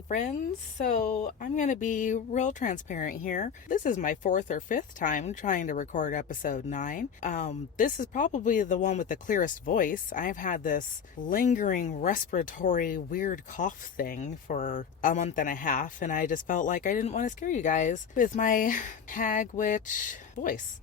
Hey friends, so I'm going to be real transparent here. This is my fourth or fifth time trying to record episode 9. This is probably the one with the clearest voice. I've had this lingering respiratory weird cough thing for a month and a half, and I just felt like I didn't want to scare you guys with my hag witch voice.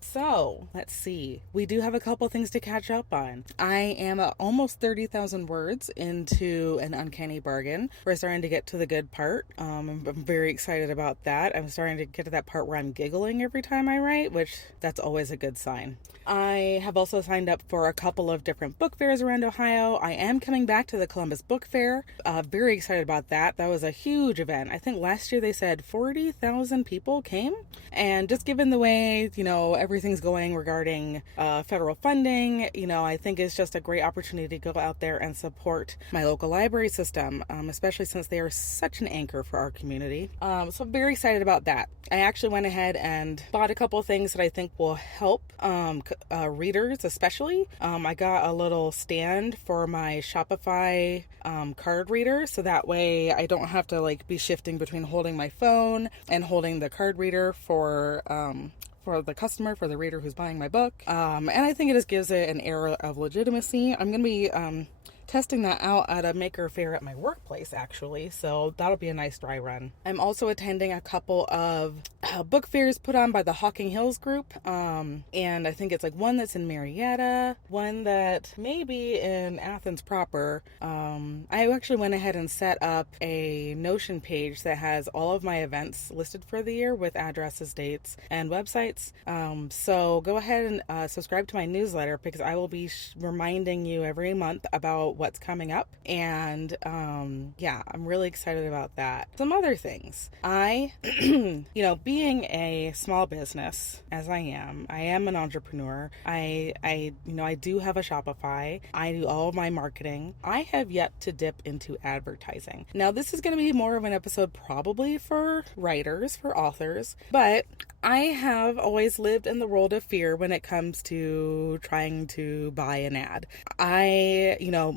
So let's see. We do have a couple things to catch up on. I am almost 30,000 words into an uncanny bargain. We're starting to get to the good part. I'm very excited about that. I'm starting to get to that part where I'm giggling every time I write, which that's always a good sign. I have also signed up for a couple of different book fairs around Ohio. I am coming back to the Columbus Book Fair. Very excited about that. That was a huge event. I think last year they said 40,000 people came. And just given the way, everything's going regarding federal funding, I think it's just a great opportunity to go out there and support my local library system, especially since they are such an anchor for our community. So I'm very excited about that. I actually went ahead and bought a couple of things that I think will help readers especially. I got a little stand for my Shopify card reader, so that way I don't have to be shifting between holding my phone and holding the card reader for the customer, for the reader who's buying my book. And I think it just gives it an air of legitimacy. I'm going to be testing that out at a maker fair at my workplace, actually, so that'll be a nice dry run. I'm also attending a couple of book fairs put on by the Hocking Hills group, and I think it's one that's in Marietta, one that may be in Athens proper. I actually went ahead and set up a Notion page that has all of my events listed for the year with addresses, dates, and websites. So go ahead and subscribe to my newsletter, because I will be reminding you every month about what's coming up, and I'm really excited about that. Some other things. I being a small business as I am an entrepreneur. I do have a Shopify. I do all of my marketing. I have yet to dip into advertising. Now, this is going to be more of an episode probably for writers, for authors, but I have always lived in the world of fear when it comes to trying to buy an ad.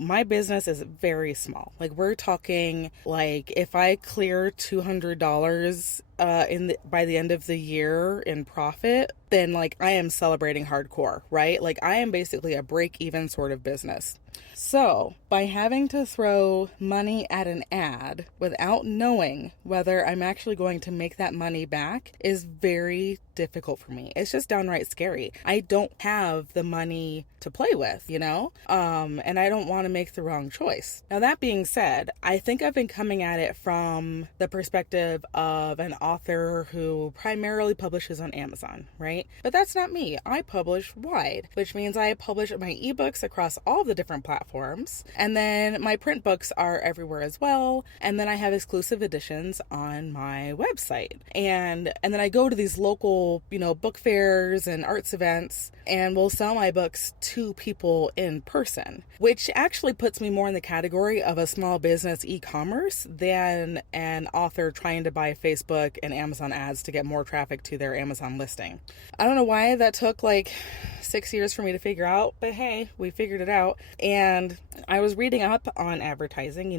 My business is very small. We're talking, if I clear $200 by the end of the year in profit, then I am celebrating hardcore, right? I am basically a break-even sort of business. So by having to throw money at an ad without knowing whether I'm actually going to make that money back is very difficult for me. It's just downright scary. I don't have the money to play with, and I don't want to make the wrong choice. Now, that being said, I think I've been coming at it from the perspective of an author who primarily publishes on Amazon, right? But that's not me. I publish wide, which means I publish my ebooks across all the different platforms, and then my print books are everywhere as well, and then I have exclusive editions on my website, and then I go to these local book fairs and arts events and will sell my books to people in person, which actually puts me more in the category of a small business e-commerce than an author trying to buy Facebook and Amazon ads to get more traffic to their Amazon listing. I don't know why that took 6 years for me to figure out, but hey, we figured it out. And I was reading up on advertising,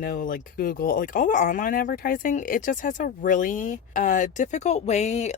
Google, all the online advertising. It just has a really difficult way.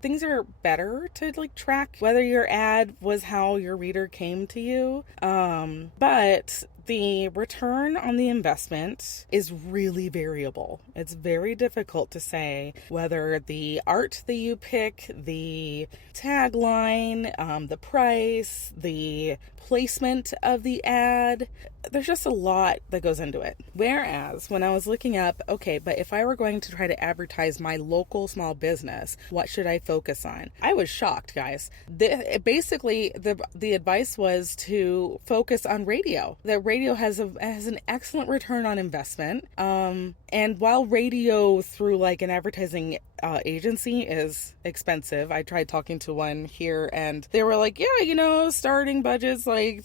Things are better to track whether your ad was how your reader came to you. But the return on the investment is really variable. It's very difficult to say whether the art that you pick, the tagline, the price, the placement of the ad, there's just a lot that goes into it. Whereas when I was looking up, okay, but if I were going to try to advertise my local small business, what should I focus on? I was shocked, guys. Basically, the advice was to focus on radio. That radio has an excellent return on investment. And while radio through an advertising agency is expensive, I tried talking to one here and they were like, yeah, but starting budget's like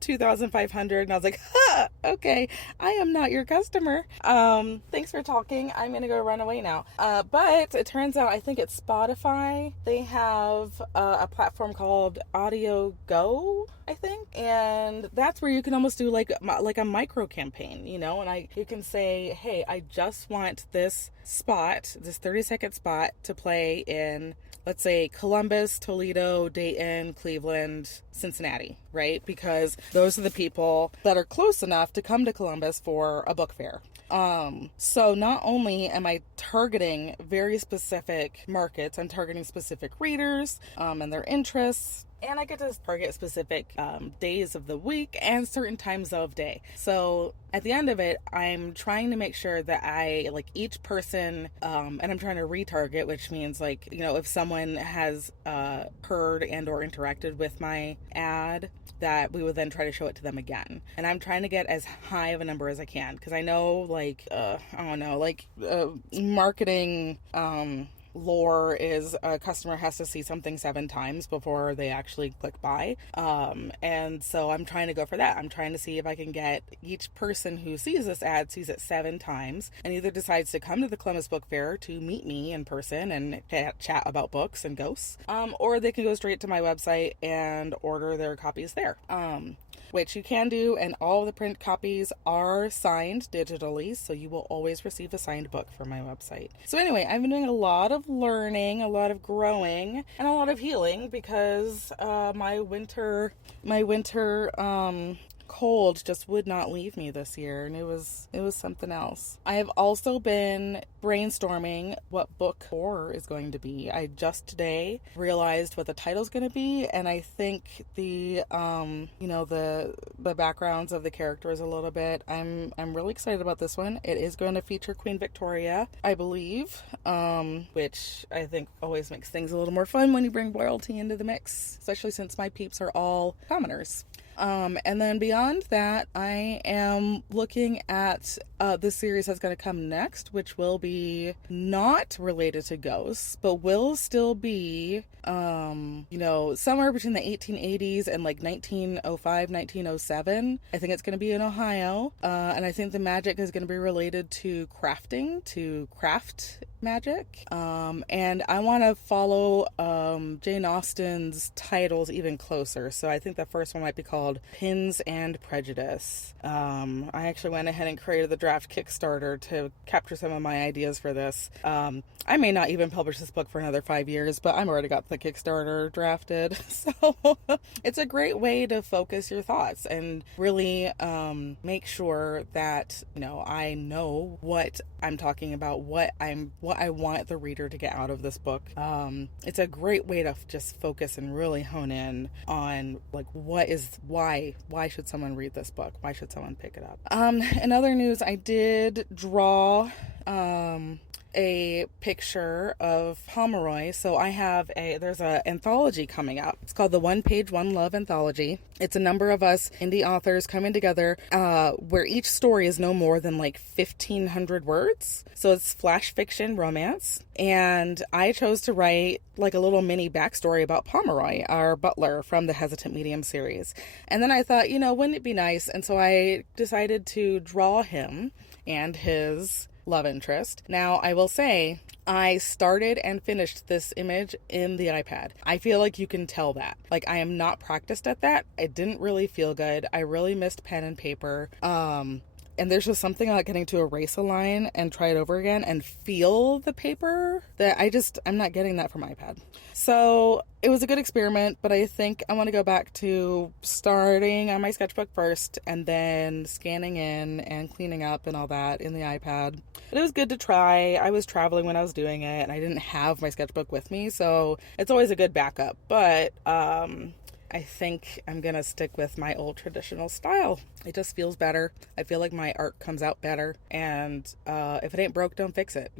2,500, and I was like, ha, okay, I am not your customer. Thanks for talking. I'm gonna go run away now. But it turns out, I think it's Spotify. They have a platform called Audio Go, I think, and that's where you can almost do like a micro campaign, and you can say, hey, I just want this 30-second spot to play in, let's say, Columbus, Toledo, Dayton, Cleveland, Cincinnati, right? Because those are the people that are close enough to come to Columbus for a book fair. So not only am I targeting very specific markets, I'm targeting specific readers, and their interests, and I get to target specific days of the week and certain times of day. So at the end of it, I'm trying to make sure that I, like, each person, and I'm trying to retarget, which means, like, if someone has heard and or interacted with my ad, that we would then try to show it to them again. And I'm trying to get as high of a number as I can, because I know, like, marketing lore is a customer has to see something 7 times before they actually click buy. And so I'm trying to go for that. I'm trying to see if I can get each person who sees this ad sees it 7 times and either decides to come to the Columbus Book Fair to meet me in person and chat about books and ghosts, or they can go straight to my website and order their copies there. Which you can do, and all the print copies are signed digitally, so you will always receive a signed book from my website. So anyway, I've been doing a lot of learning, a lot of growing, and a lot of healing, because my winter cold just would not leave me this year, and it was something else. I have also been brainstorming what book 4 is going to be. I just today realized what the title's going to be, and I think the backgrounds of the characters a little bit. I'm really excited about this one. It is going to feature Queen Victoria, I believe, which I think always makes things a little more fun when you bring royalty into the mix, especially since my peeps are all commoners. And then beyond that, I am looking at the series that's going to come next, which will be not related to ghosts, but will still be, somewhere between the 1880s and like 1905, 1907. I think it's going to be in Ohio. And I think the magic is going to be related to crafting, to craft magic. And I want to follow Jane Austen's titles even closer. So I think the first one might be called Pins and Prejudice. I actually went ahead and created the draft Kickstarter to capture some of my ideas for this. I may not even publish this book for another 5 years, but I've already got the Kickstarter drafted. So it's a great way to focus your thoughts and really make sure that I know what I'm talking about, what I want the reader to get out of this book. It's a great way to just focus and really hone in on like why should someone read this book? Why should someone pick it up? In other news, I did draw a picture of Pomeroy. So there's an anthology coming up. It's called the One Page, One Love Anthology. It's a number of us indie authors coming together, where each story is no more than like 1,500 words. So it's flash fiction romance. And I chose to write like a little mini backstory about Pomeroy, our butler from the Hesitant Medium series. And then I thought, wouldn't it be nice? And so I decided to draw him and his love interest. Now, I will say, I started and finished this image in the iPad. I feel like you can tell that. Like, I am not practiced at that. It didn't really feel good. I really missed pen and paper. And there's just something about getting to erase a line and try it over again and feel the paper that I'm not getting that from iPad. So it was a good experiment, but I think I want to go back to starting on my sketchbook first and then scanning in and cleaning up and all that in the iPad. But it was good to try. I was traveling when I was doing it and I didn't have my sketchbook with me, so it's always a good backup. But I think I'm going to stick with my old traditional style. It just feels better. I feel like my art comes out better. And if it ain't broke, don't fix it,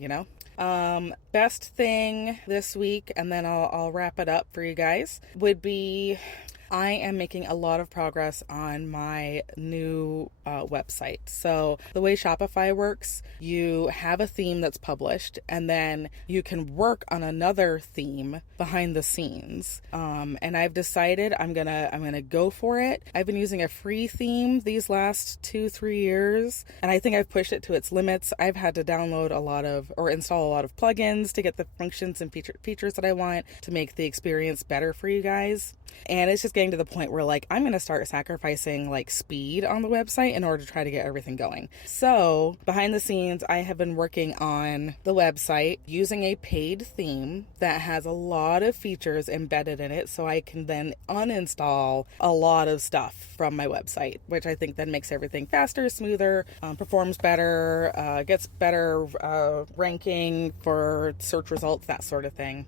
Best thing this week, and then I'll wrap it up for you guys, would be I am making a lot of progress on my new website. So the way Shopify works, you have a theme that's published, and then you can work on another theme behind the scenes. And I've decided I'm gonna go for it. I've been using a free theme these last 2-3 years, and I think I've pushed it to its limits. I've had to download or install a lot of plugins to get the functions and features that I want to make the experience better for you guys. And it's just getting to the point where like I'm going to start sacrificing like speed on the website in order to try to get everything going. So behind the scenes, I have been working on the website using a paid theme that has a lot of features embedded in it, so I can then uninstall a lot of stuff from my website, which I think then makes everything faster, smoother, performs better, gets better ranking for search results, that sort of thing.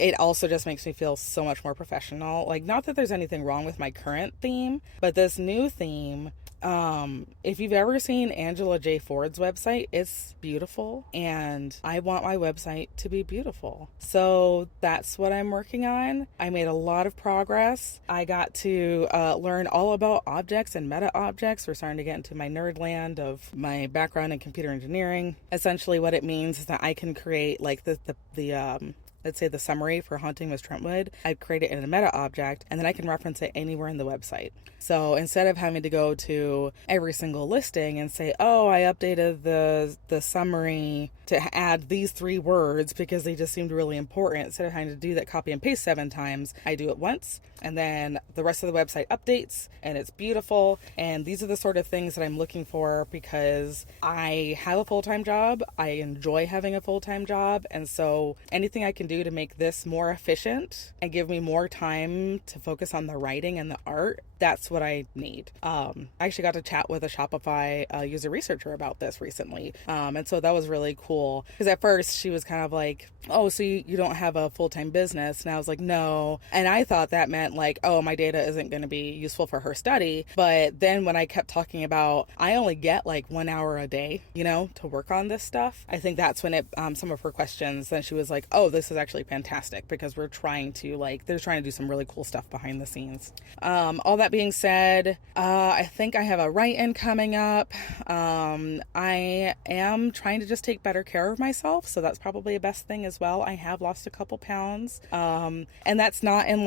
It also just makes me feel so much more professional. Like, not that there's anything wrong with my current theme, but this new theme, if you've ever seen Angela J. Ford's website, it's beautiful, and I want my website to be beautiful. So that's what I'm working on. I made a lot of progress. I got to learn all about objects and meta objects. We're starting to get into my nerd land of my background in computer engineering. Essentially what it means is that I can create like the let's say the summary for Haunting Miss Trentwood. I'd create it in a meta object, and then I can reference it anywhere in the website. So instead of having to go to every single listing and say, oh, I updated the summary to add these 3 words because they just seemed really important, instead of having to do that copy and paste 7 times, I do it once, and then the rest of the website updates, and it's beautiful. And these are the sort of things that I'm looking for because I have a full-time job. I enjoy having a full-time job, and so anything I can do to make this more efficient and give me more time to focus on the writing and the art, that's what I need. I actually got to chat with a Shopify user researcher about this recently. And so that was really cool. Because at first she was kind of like, oh, so you don't have a full-time business? And I was like, no. And I thought that meant like, oh, my data isn't going to be useful for her study. But then when I kept talking about, I only get like 1 hour a day, to work on this stuff, I think that's when some of her questions, then she was like, oh, this is actually fantastic, because they're trying to do some really cool stuff behind the scenes. All that being said, I think I have a write-in coming up. I am trying to just take better care of myself, so that's probably a best thing as well. I have lost a couple pounds, and that's not in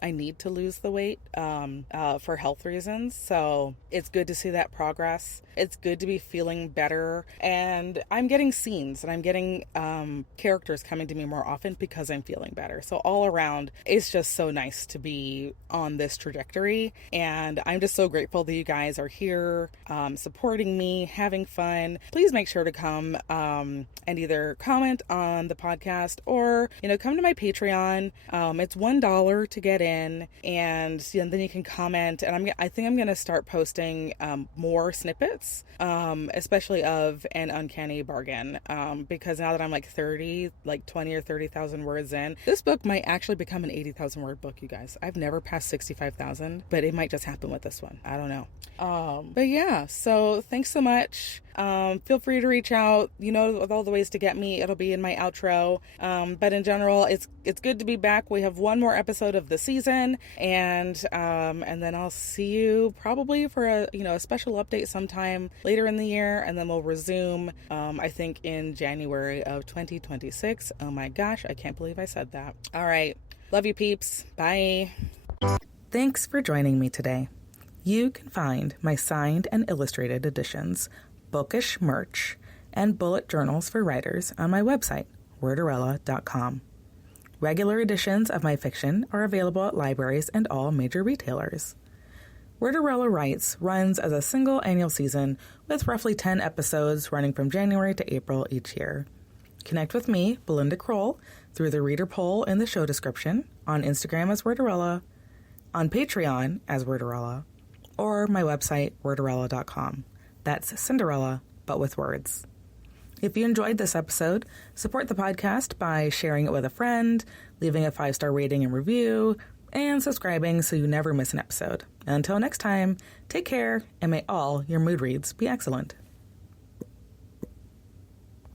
I need to lose the weight for health reasons. So it's good to see that progress. It's good to be feeling better, and I'm getting scenes and I'm getting characters coming to me more often because I'm feeling better. So all around, it's just so nice to be on this trajectory, and I'm just so grateful that you guys are here supporting me, having fun. Please make sure to come and either comment on the podcast or come to my Patreon. It's $1 to get in, and then you can comment, and I think I'm gonna start posting more snippets, especially of An Uncanny Bargain, because now that I'm like 20 or 30,000 words in, this book might actually become an 80,000 word book, you guys. I've never passed 65,000, but it might just happen with this one. I don't know. But yeah, so thanks so much. Feel free to reach out, with all the ways to get me. It'll be in my outro. But in general, it's good to be back. We have one more episode of the season, and then I'll see you probably for a special update sometime later in the year, and then we'll resume, I think in January of 2026. Oh my gosh, I can't believe I said that. All right. Love you, peeps. Bye. Thanks for joining me today. You can find my signed and illustrated editions, bookish merch, and bullet journals for writers on my website, worderella.com. Regular editions of my fiction are available at libraries and all major retailers. Worderella Writes runs as a single annual season with roughly 10 episodes running from January to April each year. Connect with me, Belinda Kroll, through the reader poll in the show description, on Instagram as Worderella, on Patreon as Worderella, or my website, worderella.com. That's Cinderella, but with words. If you enjoyed this episode, support the podcast by sharing it with a friend, leaving a 5-star rating and review, and subscribing so you never miss an episode. Until next time, take care, and may all your mood reads be excellent.